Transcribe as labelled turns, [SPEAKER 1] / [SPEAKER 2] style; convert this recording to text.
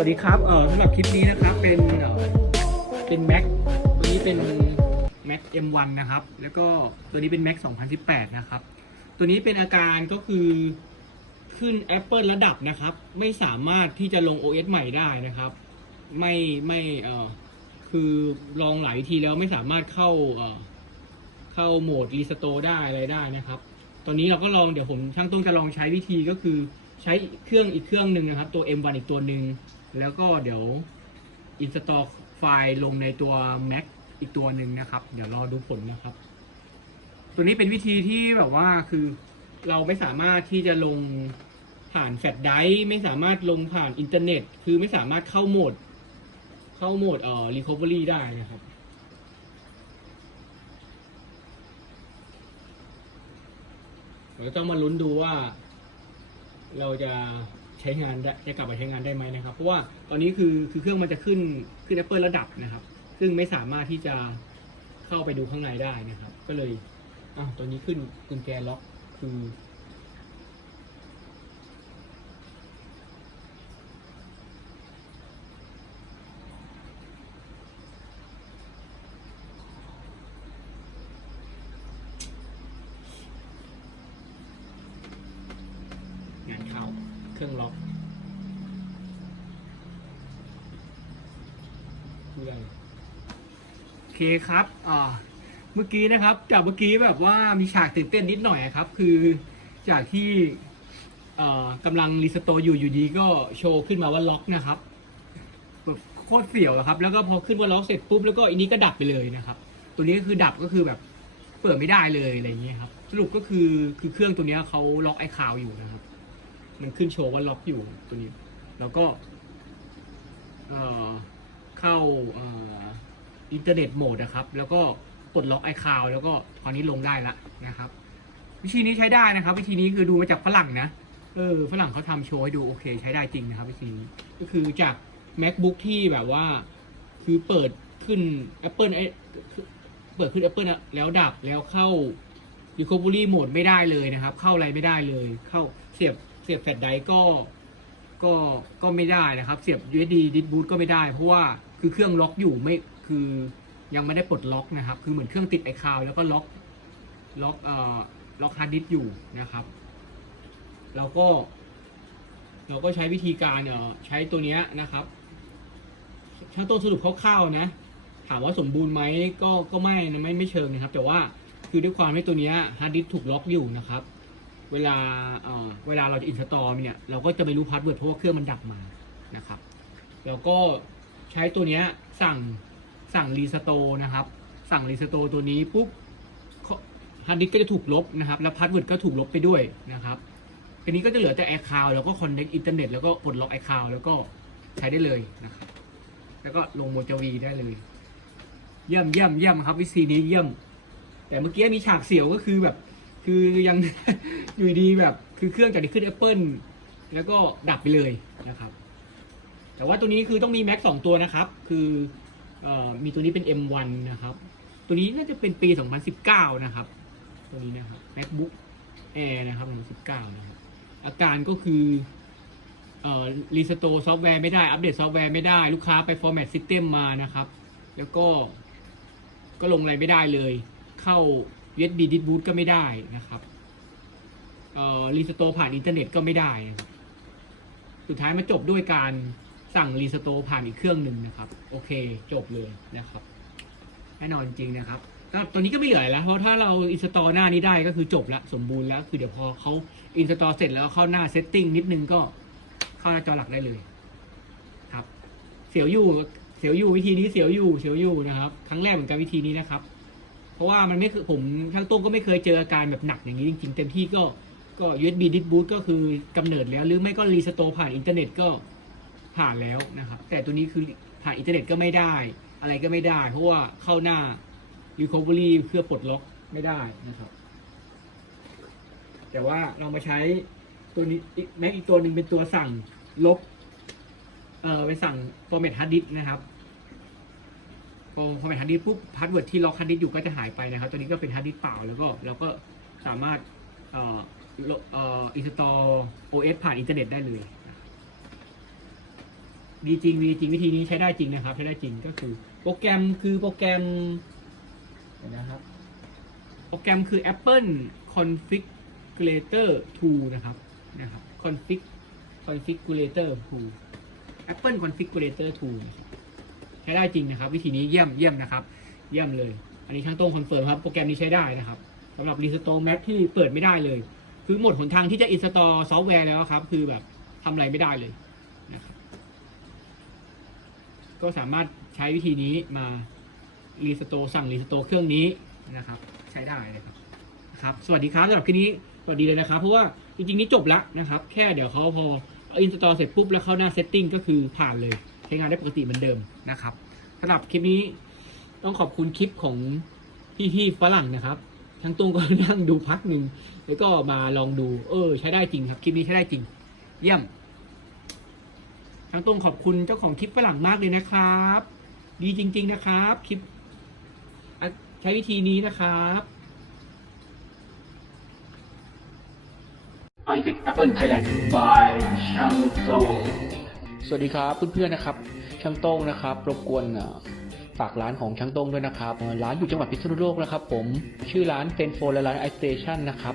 [SPEAKER 1] สวัสดีครับ เอ่อสำหรับคลิปนี้นะครับ เป็นเอ่อเป็น Mac ตัวนี้เป็น Mac M1 นะครับ แล้วก็ตัวนี้เป็น Mac 2018 นะครับ ตัวนี้เป็นอาการก็คือขึ้น Apple ระดับนะครับ ไม่สามารถที่จะลง OS ใหม่ได้นะครับ ไม่ไม่เอ่อคือลองหลายวิธีแล้วไม่สามารถเข้าเอ่อเข้าโหมดรีสโตร์ได้อะไรได้นะครับ ตอนนี้เราก็ลองเดี๋ยวผมช่างต้นจะลองใช้วิธีก็คือใช้เครื่องอีกเครื่องหนึ่งนะครับ ตัว M1 อีกตัวหนึ่ง แล้วก็เดี๋ยว install ไฟล์ลงในตัว Mac อีกตัวหนึ่งนะครับ เดี๋ยวรอดูผลนะครับ ตัวนี้เป็นวิธีที่แบบว่าคือเราไม่สามารถที่จะลงผ่านแฟลชไดรฟ์ไม่สามารถลงผ่านอินเทอร์เน็ต คือไม่สามารถเข้าโหมด เข้าโหมดเอ่อ recovery ได้นะครับเราจะต้องมาลุ้นดูว่า เราจะ ใช้งานได้จะกลับมาใช้งานได้ไหมนะครับ เพราะว่าตอนนี้คือคือเครื่องมันจะขึ้นขึ้น Apple ระดับนะครับ ซึ่งไม่สามารถที่จะเข้าไปดูข้างในได้นะครับ ก็เลยอ้าวตอนนี้ขึ้นกุญแจล็อกคือ งาน เครื่องล็อกเพื่อนโอเคครับอ่าเมื่อกี้นะครับ จากเมื่อกี้แบบว่ามีฉากตื่นเต้นนิดหน่อยครับ คือจากที่เอ่อกำลังรีสโตร์อยู่อยู่ดีก็โชว์ขึ้นมาว่าล็อกนะครับแบบโคตรเสียวอครับ แล้วก็พอขึ้นว่าล็อกเสร็จปุ๊บแล้วก็อันนี้ก็ดับไปเลยนะครับ ตัวนี้ก็คือดับก็คือแบบเปิดไม่ได้เลยอะไรอย่างเงี้ยครับ สรุปก็คือคือเครื่องตัวเนี้ยเขาล็อกไอ้คาวอยู่นะครับ มันขึ้นโชว์ว่าล็อกอยู่ตัวนี้ แล้วก็เเข้าอินเทอร์เน็ตโหมดนะครับ แล้วก็ปลดล็อกไอคาวแล้วก็ตอนนี้ลงได้ละนะครับ วิธีนี้ใช้ได้นะครับ วิธีนี้คือดูมาจากฝรั่งนะเออฝรั่งเขาทำโชว์ให้ดูโอเค ใช้ได้จริงนะครับวิธีนี้ก็คือจาก macbook ที่แบบว่า คือเปิดขึ้น Apple ไอเปิดขึ้น Apple อะแล้วดับแล้วเข้า recovery mode ไม่ได้เลยนะครับ เข้าอะไรไม่ได้เลย เข้าเสียบ สียบแฟลชไดรฟ์ก็ก็ก็ไม่ได้นะครับ เสียบ USB ดิสบูตก็ไม่ได้ เพราะว่าคือเครื่องล็อกอยู่ไม่คือยังไม่ได้ปลดล็อกนะครับ คือเหมือนเครื่องติดไอคาวแล้วก็ล็อกล็อกเอ่อล็อกฮาร์ดดิสก์อยู่นะครับ เราก็ เราก็ใช้วิธีการเอ่อใช้ตัวเนี้ยนะครับช่างต้นสรุปคร่าวๆนะ ถามว่าสมบูรณ์ไหมก็ก็ไม่นะไม่ไม่เชิงนะครับ แต่ว่าคือด้วยความที่ตัวเนี้ยฮาร์ดดิสก์ถูกล็อกอยู่นะครับ เวลาเอ่อเวลาเราจะอินสตอลเนี่ยเราก็จะไม่รู้พาสเวิร์ดเพราะว่าเครื่องมันดับมานะครับแล้วก็ใช้ตัวเนี้ยสั่งสั่งรีสโตนะครับ สั่งรีสโตตัวนี้ปุ๊บฮาร์ดดิสก์ก็จะถูกลบนะครับแล้วพาสเวิร์ดก็ถูกลบไปด้วยนะครับทีนี้ก็จะเหลือแต่แอร์คาวแล้วก็คอนเน็กอินเทอร์เน็ตแล้วก็ปลดล็อกแอร์คาวแล้วก็ใช้ได้เลยนะครับแล้วก็ลงโมจาวีได้เลย เยี่ยมเยี่ยมเยี่ยมครับวิธีนี้เยี่ยม แต่เมื่อกี้มีฉากเสียวก็คือแบบ คือยังอยู่ดีแบบคือเครื่องจากที่ขึ้น Apple แล้วก็ดับไปเลยนะครับ แต่ว่าตัวนี้คือต้องมี Mac 2 ตัวนะครับ คืออมีตัวนี้เป็น M1 นะครับ ตัวนี้น่าจะเป็นปี 2019 นะครับ ตัวนี้นะครับ MacBook Air นะครับ2019 นะครับ อาการก็คืออรีสโตร์ซอฟต์แวร์ไม่ได้ อัปเดตซอฟต์แวร์ไม่ได้ ลูกค้าไป format system มานะครับ แล้วก็ก็ลงอะไรไม่ได้เลย เข้า USB ดิสบูตก็ไม่ได้นะครับเอ่อรีสโตร์ผ่านอินเทอร์เน็ตก็ไม่ได้นะครับสุดท้ายมาจบด้วยการสั่งรีสโตร์ผ่านอีกเครื่องหนึ่งนะครับ โอเค จบเลยนะครับแน่นอนจริงนะครับก็ตัวนี้ก็ไม่เหลือแล้ว เพราะถ้าเราอินสตอลหน้านี้ได้ก็คือจบละสมบูรณ์แล้ว คือเดี๋ยวพอเขาอินสตอลเสร็จแล้วเข้าหน้าเซตติ้งนิดนึงก็เข้าหน้าจอหลักได้เลย ครับ เสียวอยู่เสียวอยู่วิธีนี้เสียวอยู่เสียวอยู่นะครับ ครั้งแรกเหมือนกันวิธีนี้นะครับ เพราะว่ามันไม่คือผมช่างต้งก็ไม่เคยเจออาการแบบหนักอย่างนี้จริงๆ เต็มที่ก็ก็ USB ดิสบูตก็คือกำเนิดแล้ว หรือไม่ก็รีสโตร์ผ่านอินเทอร์เน็ตก็ผ่านแล้วนะครับ แต่ตัวนี้คือผ่านอินเทอร์เน็ตก็ไม่ได้ อะไรก็ไม่ได้ เพราะว่าเข้าหน้า recovery เพื่อปลดล็อกไม่ได้นะครับ แต่ว่าเรามาใช้ตัวนี้แม็กอีกตัวหนึ่งเป็นตัวสั่งลบ เออไปสั่ง format hard disk นะครับ พอพอเป็นฮาร์ดดิสปุ๊บพาสเวิร์ดที่ล็อกฮาร์ดดิสอยู่ก็จะหายไปนะครับ ตัวนี้ก็เป็นฮาร์ดดิสเปล่าแล้วก็เราก็สามารถเอ่อโหลเอ่ออินสตอล OS ผ่านอินเทอร์เน็ตได้เลยดีจริงดีจริงวิธีนี้ใช้ได้จริงนะครับ ใช้ได้จริงก็คือ โปรแกรมคือโปรแกรมนะครับ โปรแกรมคือ Apple Configurator Tool นะครับนะครับ Config Configurator Tool Apple Configurator Tool นะครับ ช้ได้จริงนะครับ วิธีนี้เยี่ยมเยี่ยมนะครับ เยี่ยมเลย อันนี้ช่างโต้งคอนเฟิร์มครับโปรแกรมนี้ใช้ได้นะครับสำหรับ Restore Mac ที่เปิดไม่ได้เลย คือหมดหนทางที่จะ install ซอฟต์แวร์แล้วครับ คือแบบทำอะไรไม่ได้เลยนะครับก็สามารถใช้วิธีนี้มา Restore สั่ง Restore เครื่องนี้นะครับ ใช้ได้นะครับครับ สวัสดีครับสำหรับคลิปนี้สวัสดีเลยนะครับ เพราะว่าจริงๆนี้จบแล้วนะครับ แค่เดี๋ยวเขาพอ install เสร็จปุ๊บแล้วเข้าหน้า setting ก็คือผ่านเลย ใช้งานได้ปกติเหมือนเดิมนะครับสำหรับคลิปนี้ต้องขอบคุณคลิปของพี่ๆฝรั่งนะครับทั้งตุ้งก็นั่งดูพักหนึ่งแล้วก็มาลองดู เออ ใช้ได้จริงครับคลิปนี้ใช้ได้จริง เยี่ยมทั้งตุ้งขอบคุณเจ้าของคลิปฝรั่งมากเลยนะครับ ดีจริง ๆนะครับคลิปใช้วิธีนี้นะครับ
[SPEAKER 2] ไอติกแอปเปิลไทยแลนด์ by ช่างโต
[SPEAKER 3] สวัสดีครับเพื่อนๆนะครับ ช่างโต้งนะครับ รบกวนฝากร้านของช่างโต้งด้วยนะครับ ร้านอยู่จังหวัดพิษณุโลกนะครับ ผม ชื่อร้านเฟนโฟและร้านไอสเตชันนะครับ